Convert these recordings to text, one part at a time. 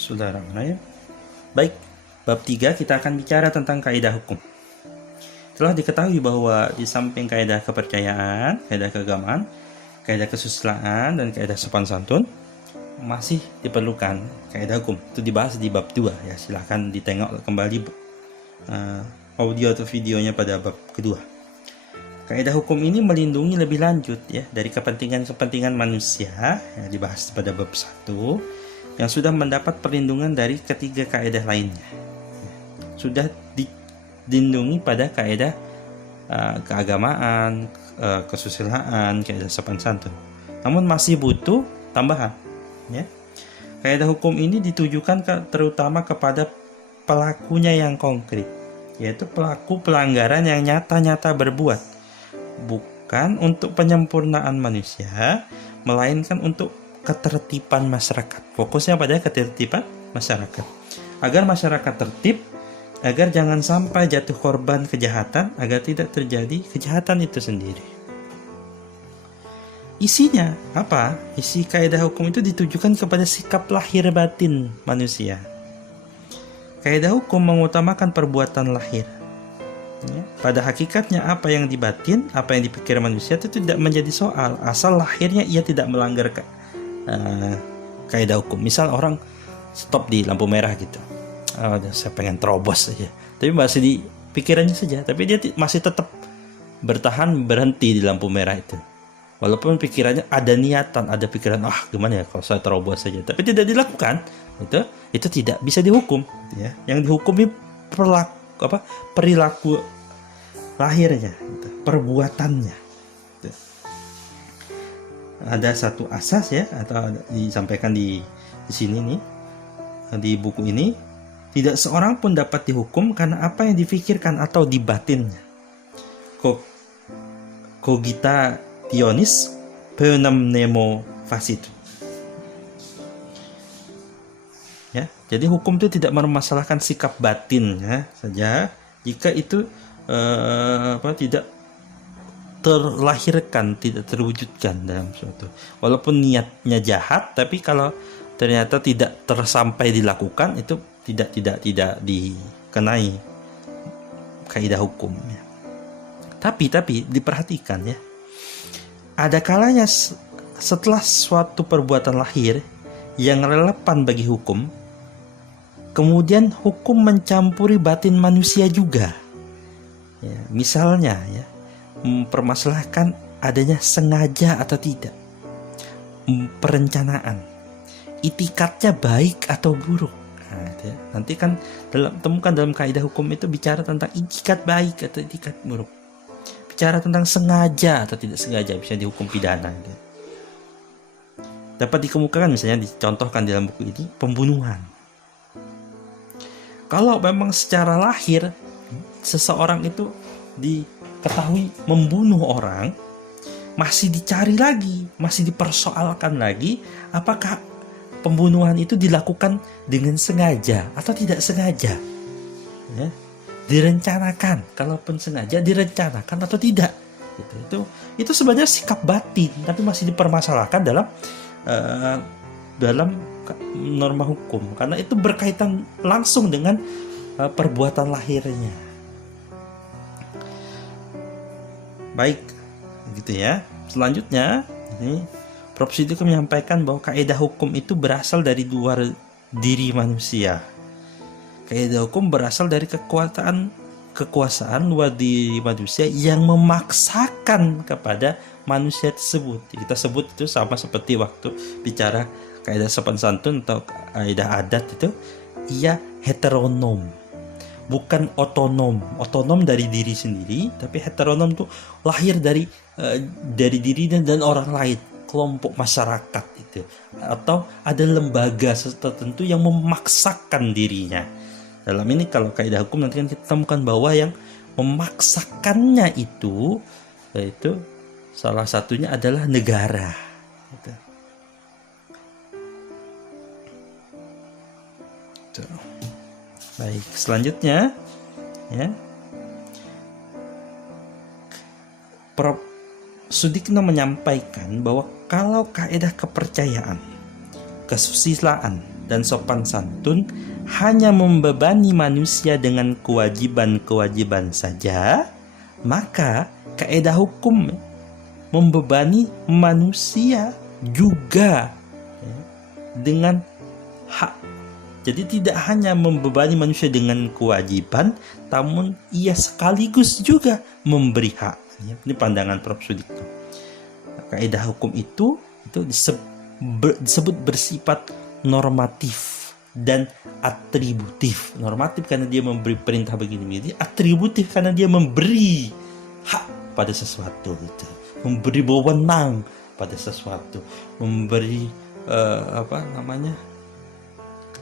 Bismillahirrahmanirrahim. Baik, bab 3 kita akan bicara tentang kaidah hukum. Telah diketahui bahwa di samping kaidah kepercayaan, kaidah keagamaan, kaidah kesusilaan, dan kaidah sopan santun, masih diperlukan kaidah hukum. Itu dibahas di bab 2 ya. Silahkan ditengok kembali audio atau videonya pada bab kedua. Kaidah hukum ini melindungi lebih lanjut ya dari kepentingan-kepentingan manusia yang dibahas pada bab 1 yang sudah mendapat perlindungan dari ketiga kaidah lainnya. Sudah dilindungi pada kaidah keagamaan, kesusilaan, kaidah sopan santun. Namun masih butuh tambahan ya. Kaidah hukum ini ditujukan terutama kepada pelakunya yang konkret, yaitu pelaku pelanggaran yang nyata-nyata berbuat, bukan untuk penyempurnaan manusia, melainkan untuk ketertiban masyarakat. Fokusnya pada ketertiban masyarakat, agar masyarakat tertib, agar jangan sampai jatuh korban kejahatan, agar tidak terjadi kejahatan itu sendiri. Isinya apa? Isi kaidah hukum itu ditujukan kepada sikap lahir batin manusia. Kaidah hukum mengutamakan perbuatan lahir. Ya, pada hakikatnya apa yang dibatin, apa yang dipikir manusia itu tidak menjadi soal, asal lahirnya ia tidak melanggar kaidah hukum. Misal orang stop di lampu merah gitu, saya pengen terobos saja, tapi masih di pikirannya saja, tapi dia masih tetap bertahan berhenti di lampu merah itu, walaupun pikirannya ada niatan, ada pikiran gimana ya kalau saya terobos saja, tapi tidak dilakukan. Itu tidak bisa dihukum ya. Yang dihukumi perilaku lahirnya, perbuatannya. Ada satu asas ya, atau disampaikan di sini nih, di buku ini, tidak seorang pun dapat dihukum karena apa yang difikirkan atau dibatinnya. Cogitationis penem nemo facit. Ya, jadi hukum itu tidak mempermasalahkan sikap batinnya saja, jika itu tidak terlahirkan, tidak terwujudkan dalam suatu, walaupun niatnya jahat, tapi kalau ternyata tidak tersampai dilakukan, itu tidak dikenai kaidah hukum ya. Tapi diperhatikan ya, ada kalanya setelah suatu perbuatan lahir yang relevan bagi hukum, kemudian hukum mencampuri batin manusia juga ya. Misalnya ya, mempermasalahkan adanya sengaja atau tidak, perencanaan, itikadnya baik atau buruk. Nah, itu ya. Nanti kan temukan dalam kaidah hukum itu bicara tentang itikad baik atau itikad buruk, bicara tentang sengaja atau tidak sengaja, bisa dihukum pidana gitu. Dapat dikemukakan misalnya, dicontohkan dalam buku ini, pembunuhan. Kalau memang secara lahir seseorang itu diketahui membunuh orang, masih dicari lagi, masih dipersoalkan lagi apakah pembunuhan itu dilakukan dengan sengaja atau tidak sengaja ya. Direncanakan, kalaupun sengaja, direncanakan atau tidak itu sebenarnya sikap batin, tapi masih dipermasalahkan dalam norma hukum, karena itu berkaitan langsung dengan perbuatan lahirnya. Baik, gitu ya. Selanjutnya, ini Prof. Siddiq menyampaikan bahwa kaidah hukum itu berasal dari luar diri manusia. Kaidah hukum berasal dari kekuasaan luar diri manusia yang memaksakan kepada manusia tersebut. Kita sebut itu sama seperti waktu bicara kaidah sopan santun atau kaidah adat, itu ia heteronom, bukan otonom dari diri sendiri, tapi heteronom itu lahir dari diri dan orang lain, kelompok masyarakat itu, atau ada lembaga tertentu yang memaksakan dirinya. Dalam ini kalau kaidah hukum nanti kan kita temukan bahwa yang memaksakannya itu yaitu salah satunya adalah negara. Baik, selanjutnya ya, Prof. Sudikno menyampaikan bahwa kalau kaidah kepercayaan, kesusilaan, dan sopan santun hanya membebani manusia dengan kewajiban-kewajiban saja, maka kaidah hukum membebani manusia juga dengan hak. Jadi tidak hanya membebani manusia dengan kewajiban, namun ia sekaligus juga memberi hak. Ini pandangan Prof. Sudikno. Kaidah hukum itu disebut bersifat normatif dan atributif. Normatif karena dia memberi perintah begini-begini, atributif karena dia memberi hak pada sesuatu, gitu. Memberi wewenang pada sesuatu, memberi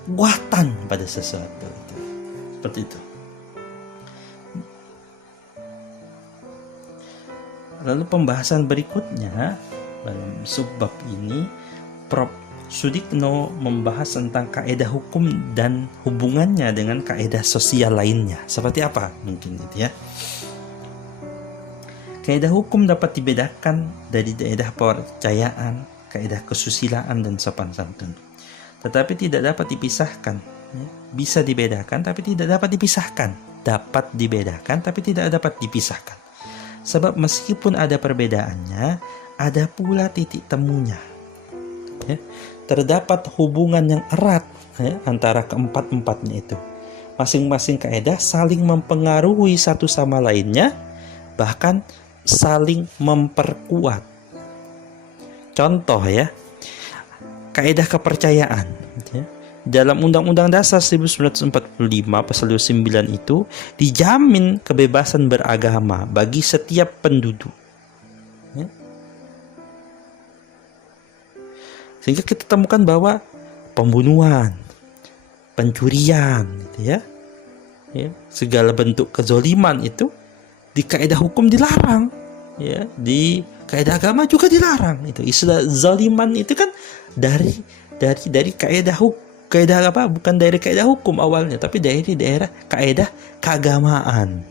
kekuatan pada sesuatu, gitu. Seperti itu. Lalu pembahasan berikutnya dalam subbab ini, Prof. Sudikno membahas tentang kaidah hukum dan hubungannya dengan kaidah sosial lainnya. Seperti apa mungkin itu ya. Kaidah hukum dapat dibedakan dari kaidah kepercayaan, kaidah kesusilaan dan sopan santun. Tetapi tidak dapat dipisahkan. Bisa dibedakan tapi tidak dapat dipisahkan. Dapat dibedakan tapi tidak dapat dipisahkan. Sebab meskipun ada perbedaannya, ada pula titik temunya. Ya, terdapat hubungan yang erat antara keempat-empatnya itu. Masing-masing kaidah saling mempengaruhi satu sama lainnya, bahkan saling memperkuat. Contoh ya, kaidah kepercayaan. Ya. Dalam Undang-Undang Dasar 1945 pasal 29 itu dijamin kebebasan beragama bagi setiap penduduk. Ya. Sehingga kita temukan bahwa pembunuhan, pencurian, gitu ya, segala bentuk kezoliman itu di kaidah hukum dilarang, ya, di kaidah agama juga dilarang. Itu istilah zaliman itu kan dari kaidah hukum. Kaidah apa? Bukan dari kaidah hukum awalnya, tapi dari daerah kaidah keagamaan.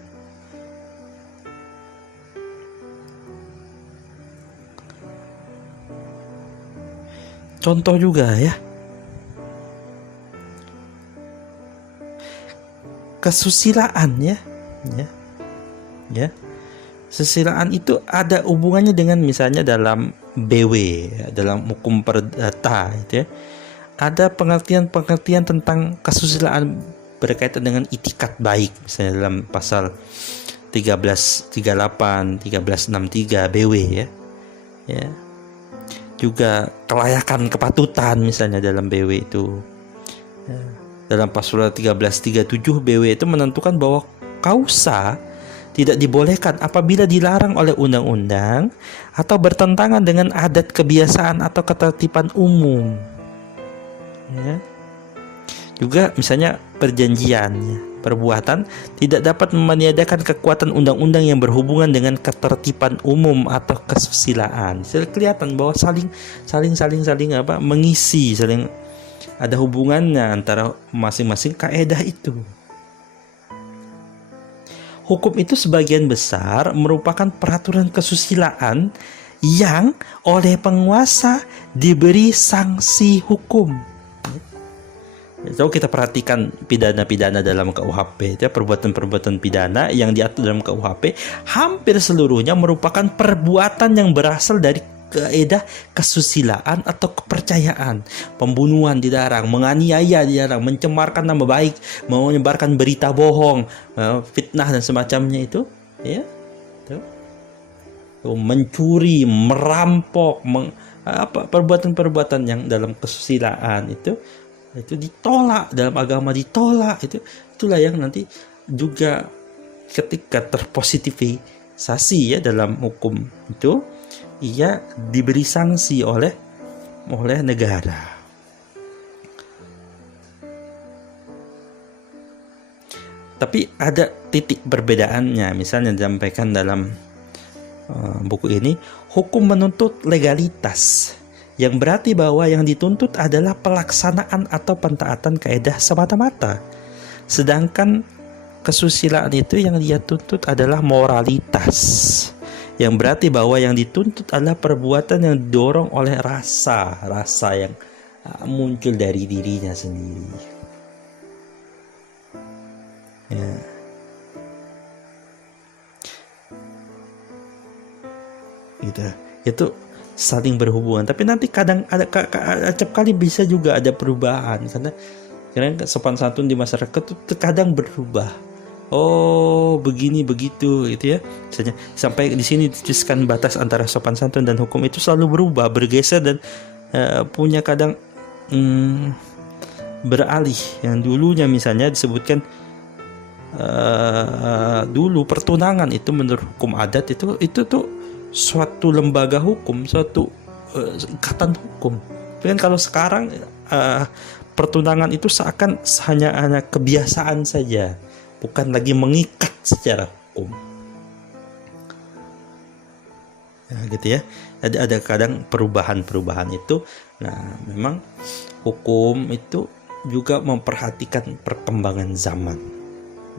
Contoh juga ya, kesusilaan ya. Kesusilaan itu ada hubungannya dengan misalnya dalam BW, dalam hukum perdata, gitu ya. Ada pengertian-pengertian tentang kesusilaan berkaitan dengan itikat baik, misalnya dalam pasal 1338, 1363 BW ya. Juga kelayakan kepatutan misalnya dalam BW itu. Dalam pasal 1337 BW itu menentukan bahwa kausa tidak dibolehkan apabila dilarang oleh undang-undang atau bertentangan dengan adat kebiasaan atau ketertiban umum. Ya. Juga misalnya perjanjian, perbuatan tidak dapat meniadakan kekuatan undang-undang yang berhubungan dengan ketertiban umum atau kesusilaan. Kelihatan bahwa saling mengisi, saling ada hubungannya antara masing-masing kaidah itu. Hukum itu sebagian besar merupakan peraturan kesusilaan yang oleh penguasa diberi sanksi hukum. Kalau kita perhatikan pidana-pidana dalam KUHP, perbuatan-perbuatan pidana yang diatur dalam KUHP, hampir seluruhnya merupakan perbuatan yang berasal dari kaidah kesusilaan atau kepercayaan. Pembunuhan dilarang, menganiaya dilarang, mencemarkan nama baik, menyebarkan berita bohong, fitnah dan semacamnya itu, ya, mencuri, merampok, perbuatan-perbuatan yang dalam kesusilaan itu ditolak, dalam agama ditolak. Itulah yang nanti juga ketika terpositifisasi ya dalam hukum itu, ia diberi sanksi oleh negara. Tapi ada titik perbedaannya. Misalnya disampaikan dalam buku ini, hukum menuntut legalitas, yang berarti bahwa yang dituntut adalah pelaksanaan atau pentaatan kaidah semata-mata. Sedangkan kesusilaan itu yang dia tuntut adalah moralitas, yang berarti bahwa yang dituntut adalah perbuatan yang didorong oleh rasa yang muncul dari dirinya sendiri. Ya. Gitu. Itu saling berhubungan, tapi nanti kadang acap kali bisa juga ada perubahan, karena sopan santun di masyarakat tuh terkadang berubah. Oh, begini begitu gitu ya. Misalnya sampai di sini dituliskan batas antara sopan santun dan hukum itu selalu berubah, bergeser, dan punya kadang beralih. Yang dulunya misalnya disebutkan dulu pertunangan itu menurut hukum adat itu tuh suatu lembaga hukum, suatu ikatan hukum. Tapi kan kalau sekarang pertunangan itu seakan hanya kebiasaan saja, bukan lagi mengikat secara hukum. Ya, gitu ya. Ada kadang perubahan itu. Nah, memang hukum itu juga memperhatikan perkembangan zaman.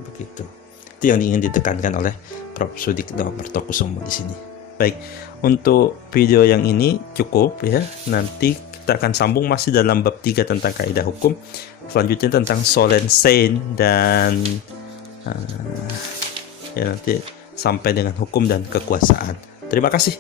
Begitu. Itu yang ingin ditekankan oleh Prof. Sudikno Mertokusumo di sini. Baik, untuk video yang ini cukup ya. Nanti kita akan sambung masih dalam bab 3 tentang kaidah hukum. Selanjutnya tentang solen sein dan ya nanti sampai dengan hukum dan kekuasaan. Terima kasih.